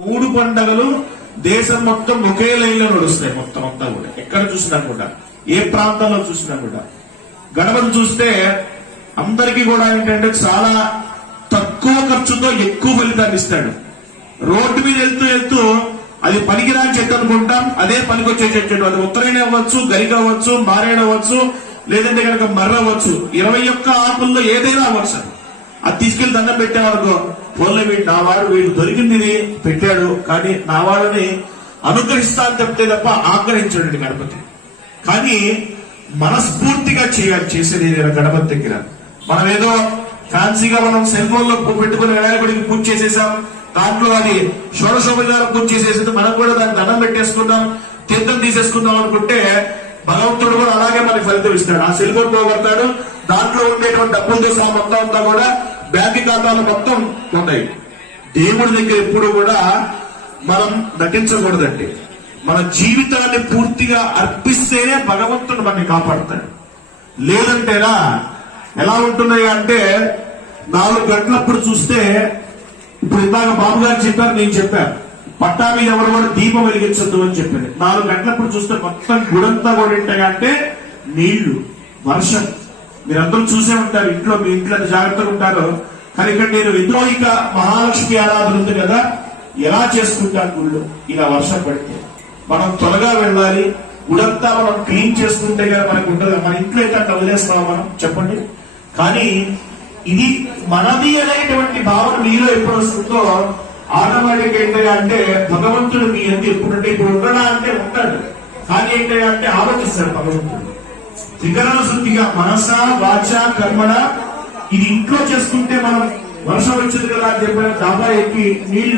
మూడు పండుగలు దేశం మొత్తం ఒకే లైన్ లో నడుస్తాయి. మొత్తం అంతా కూడా ఎక్కడ చూసినా కూడా, ఏ ప్రాంతంలో చూసినా కూడా గణపతి చూస్తే అందరికీ కూడా ఏంటంటే చాలా తక్కువ ఖర్చుతో ఎక్కువ ఫలితాన్ని ఇస్తాడు. రోడ్డు మీద వెళ్తూ వెళ్తూ అది పనికిరాని చెట్టు అనుకుంటాం, అదే పనికొచ్చే చెట్టు. అది ఉత్తరైన అవ్వచ్చు, గరిక అవ్వచ్చు, మారేడు అవ్వచ్చు, లేదంటే కనుక మర్ర అవ్వచ్చు. 21 ఆకుల్లో ఏదైనా అవ్వచ్చు. అది తీసుకెళ్లి దండం పెట్టేవారుకో, పోలే వీడు నా వాడు, వీడు దొరికింది పెట్టాడు, కానీ నా వాడిని అనుగ్రహిస్తా అని చెప్తే తప్ప ఆగ్రహించాడు గణపతి. కానీ మనస్ఫూర్తిగా చేసేది గణపతి దగ్గర. మనం ఏదో ఫ్యాన్సీగా మనం సెల్ ఫోన్ లో పెట్టుకుని వినాయకుడికి పూజ చేసేసాం, దాంట్లో అది షోడశోపచారం పూజ చేసేసి మనం కూడా దాన్ని దండం పెట్టేసుకుందాం, తీర్థం తీసేసుకుందాం అనుకుంటే భగవంతుడు కూడా అలాగే మనకి ఫలితం ఇస్తాడు. ఆ సెల్ ఫోన్ పోగొడతాడు, దాంట్లో ఉండేటువంటి డబ్బులతో సహా మొత్తం అంతా కూడా బ్యాంక్ ఖాతాలు మొత్తం ఉన్నాయి. దేవుడి దగ్గర ఎప్పుడు కూడా మనం నటించకూడదండి. మన జీవితాన్ని పూర్తిగా అర్పిస్తేనే భగవంతుడు మనని కాపాడుతాడు. లేదంటేనా ఎలా ఉంటున్నాయి అంటే 4 గంటలప్పుడు చూస్తే, ఇప్పుడు ఇందాక బాబు గారు చెప్పారు, నేను చెప్పాను, పట్టా మీద ఎవరు కూడా దీపం వెలిగించద్దు అని చెప్పింది. 4 గంటలప్పుడు చూస్తే మొత్తం గుడంతా కూడా ఏంటంటే నీళ్లు, వర్షం. మీరందరూ చూసే ఉంటారు, ఇంట్లో మీ ఇంట్లో జాగ్రత్తగా ఉంటారు. కానీ ఇక్కడ నేను విద్రోహిక మహాలక్ష్మి ఆరాధన ఉంది కదా, ఎలా చేసుకుంటాను గుళ్ళు, ఇలా వర్షం పడితే మనం త్వరగా వెళ్ళాలి. గుడంతా మనం క్లీన్ చేసుకుంటే కదా మనకు ఉంటుంది. మన ఇంట్లో అయితే అట్లా వదిలేస్తాం మనం, చెప్పండి. కానీ ఇది మనది అనేటువంటి భావన మీలో ఎప్పుడు వస్తుందో ఆటోమేటిక్ ఏంటంటే భగవంతుడు మీ ఎంత ఎప్పుడంటే ఇప్పుడు ఉండడా అంటే ఉంటాడు, కానీ ఏంటంటే ఆలోచిస్తాడు భగవంతుడు. త్రికరణ శుద్ధిగా మనస వాచ కర్మణ, ఇది ఇంట్లో చేసుకుంటే మనం వర్షం వచ్చింది కదా అని చెప్పిన డాబా ఎక్కి నీళ్లు